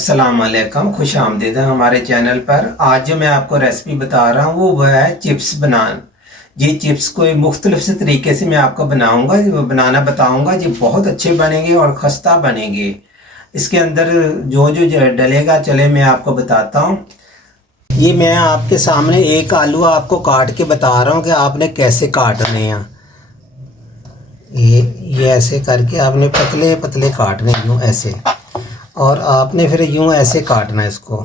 अस्सलाम वालेकुम, खुश आमदीद है हमारे चैनल पर। आज जो मैं आपको रेसिपी बता रहा हूँ वो है चिप्स बनाना। ये चिप्स कोई मुख्तलिफ से तरीके से मैं आपको बनाना बताऊँगा। ये बहुत अच्छे बनेंगे और खस्ता बनेंगे। इसके अंदर जो डलेगा चले मैं आपको बताता हूँ। ये मैं आपके सामने एक आलू आपको काट के बता रहा हूँ कि आपने कैसे काटने हैं। ये ऐसे करके आपने पतले पतले काटने, यूँ ऐसे, और आपने फिर यूँ ऐसे काटना है इसको,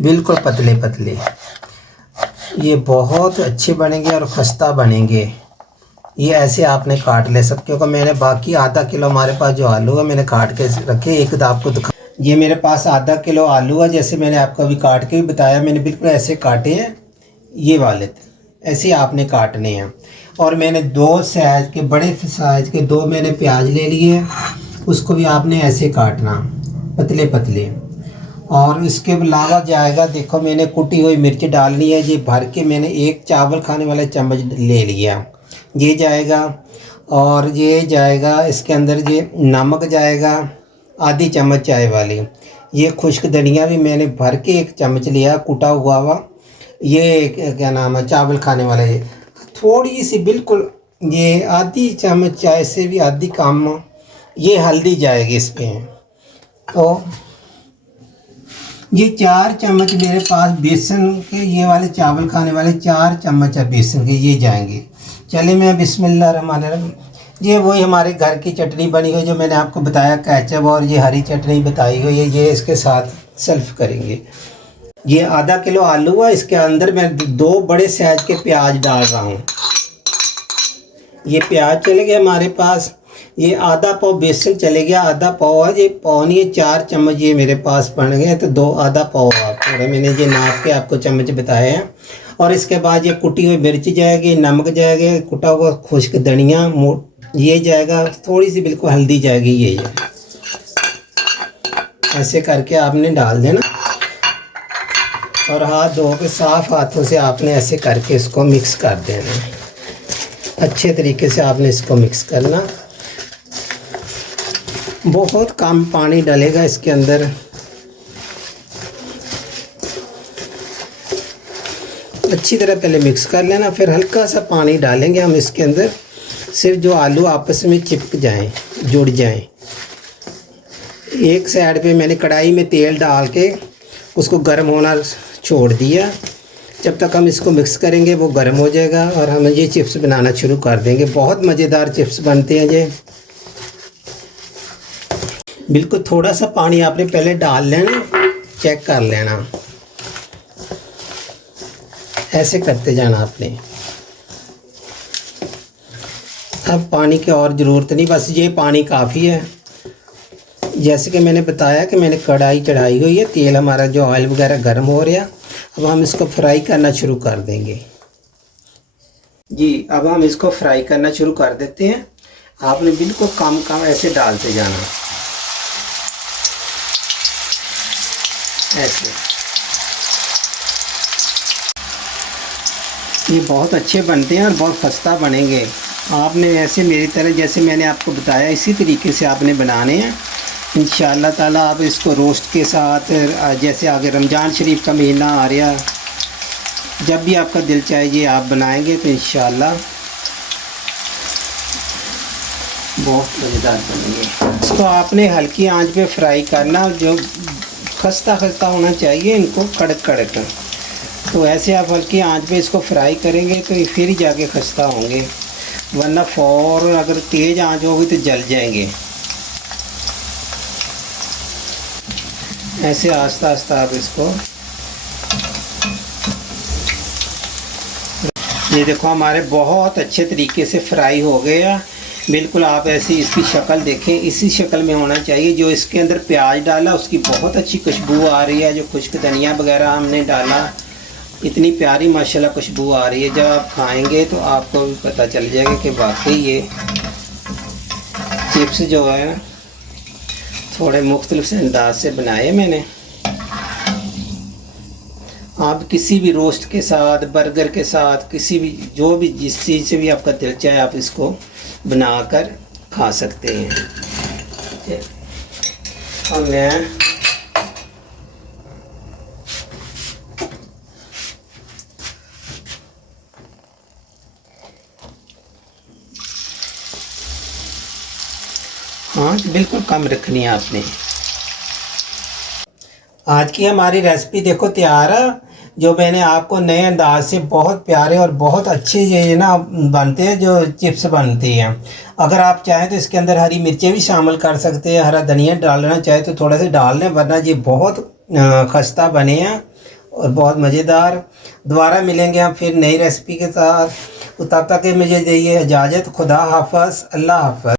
बिल्कुल पतले पतले। ये बहुत अच्छे बनेंगे और खस्ता बनेंगे। ये ऐसे आपने काट ले सब, क्योंकि मैंने बाकी आधा किलो हमारे पास जो आलू है मैंने काट के रखे, एक तो आपको दिखा। ये मेरे पास आधा किलो आलू है, जैसे मैंने आपको अभी काट के भी बताया, मैंने बिल्कुल ऐसे काटे हैं। ये वाले ऐसे आपने काटने हैं। और मैंने दो साइज़ के, बड़े साइज़ के दो मैंने प्याज ले लिए, उसको भी आपने ऐसे काटना पतले पतले। और इसके अलावा जाएगा, देखो मैंने कुटी हुई मिर्च डालनी है। ये भर के मैंने एक चावल खाने वाला चम्मच ले लिया, ये जाएगा। और ये जाएगा इसके अंदर, ये नमक जाएगा आधी चम्मच चाय वाली। ये खुश्क धनिया भी मैंने भर के एक चम्मच लिया कुटा हुआ। ये क्या नाम है, चावल खाने वाला। ये थोड़ी सी बिल्कुल, ये आधी चम्मच चाय से भी आधी कम। ये हल्दी जाएगी इसमें। तो ये 4 चम्मच मेरे पास बेसन के, ये वाले चावल खाने वाले 4 चम्मच है बेसन के, ये जाएंगे। चले मैं बिस्मिल्लाहिर्रहमानिर्रहीम। ये वही हमारे घर की चटनी बनी हुई जो मैंने आपको बताया, केचप और ये हरी चटनी बताई हुई है, ये इसके साथ सर्व करेंगे। ये आधा किलो आलू है, इसके अंदर मैं 2 बड़े साइज के प्याज डाल रहा हूँ। ये प्याज चले गए हमारे पास। ये आधा पाव बेसन चले गया, आधा पाव है, ये पौनी है 4 चम्मच ये मेरे पास बन गए, तो 2 आधा पाव आपको मैंने ये नाप के आपको चम्मच बताए हैं। और इसके बाद ये कुटी हुई मिर्च जाएगी, नमक जाएगा, कुटा हुआ खुश्क धनिया ये जाएगा, थोड़ी सी बिल्कुल हल्दी जाएगी। ये ऐसे करके आपने डाल देना और हाथ धो के साफ हाथों से आपने ऐसे करके इसको मिक्स कर देना। अच्छे तरीके से आपने इसको मिक्स करना। बहुत कम पानी डलेगा इसके अंदर। अच्छी तरह पहले मिक्स कर लेना, फिर हल्का सा पानी डालेंगे हम इसके अंदर, सिर्फ जो आलू आपस में चिपक जाएं, जुड़ जाएं। एक साइड पे मैंने कढ़ाई में तेल डाल के उसको गर्म होना छोड़ दिया। जब तक हम इसको मिक्स करेंगे वो गर्म हो जाएगा और हम ये चिप्स बनाना शुरू कर देंगे। बहुत मज़ेदार चिप्स बनते हैं ये। बिल्कुल थोड़ा सा पानी आपने पहले डाल लेना, चेक कर लेना, ऐसे करते जाना आपने। अब पानी की और ज़रूरत नहीं, बस ये पानी काफ़ी है। जैसे कि मैंने बताया कि मैंने कढ़ाई चढ़ाई हुई है, तेल हमारा जो ऑयल वगैरह गर्म हो रहा। अब हम इसको फ्राई करना शुरू कर देंगे जी। अब हम इसको फ्राई करना शुरू कर देते हैं। आपने बिल्कुल कम कम ऐसे डालते जाना, ऐसे। ये बहुत अच्छे बनते हैं और बहुत खस्ता बनेंगे। आपने ऐसे मेरी तरह, जैसे मैंने आपको बताया, इसी तरीके से आपने बनाने हैं। इंशाअल्लाह ताला आप इसको रोस्ट के साथ, जैसे आगे रमज़ान शरीफ का महीना आ रहा, जब भी आपका दिल चाहे ये आप बनाएंगे तो इंशाअल्लाह बहुत मज़ेदार बनेंगे। इसको आपने हल्की आंच पे फ्राई करना, जो खस्ता खस्ता होना चाहिए, इनको कड़क कड़क। तो ऐसे आप हल्की आंच पे इसको फ्राई करेंगे तो फिर ही जाके खस्ता होंगे, वरना फ़ौरन अगर तेज़ आंच होगी तो जल जाएंगे। ऐसे आस्ता आस्ता आप इसको, ये देखो हमारे बहुत अच्छे तरीके से फ्राई हो गया। बिल्कुल आप ऐसी इसकी शक्ल देखें, इसी शक्ल में होना चाहिए। जो इसके अंदर प्याज डाला उसकी बहुत अच्छी खुशबू आ रही है, जो खुश्क धनिया वगैरह हमने डाला, इतनी प्यारी माशाल्लाह खुशबू आ रही है। जब आप खाएंगे तो आपको भी पता चल जाएगा कि वाकई ये चिप्स जो है थोड़े मुख्तलिफ से अंदाज से बनाए मैंने। आप किसी भी रोस्ट के साथ, बर्गर के साथ, किसी भी, जो भी जिस चीज़ से भी आपका दिल चाहे आप इसको बनाकर खा सकते हैं। और मैं आँच बिल्कुल कम रखनी है आपने। आज की हमारी रेसिपी देखो तैयार है, जो मैंने आपको नए अंदाज से बहुत प्यारे और बहुत अच्छे ये ना बनते हैं, जो चिप्स बनती हैं। अगर आप चाहें तो इसके अंदर हरी मिर्चें भी शामिल कर सकते हैं, हरा धनिया डालना चाहे तो थोड़ा सा डाल लें, वरना ये बहुत खस्ता बने हैं और बहुत मज़ेदार। दोबारा मिलेंगे हम फिर नई रेसिपी के साथ, तो तब तक मुझे दीजिए इजाज़त। खुदा हाफ़िज़, अल्लाह हाफ़िज़।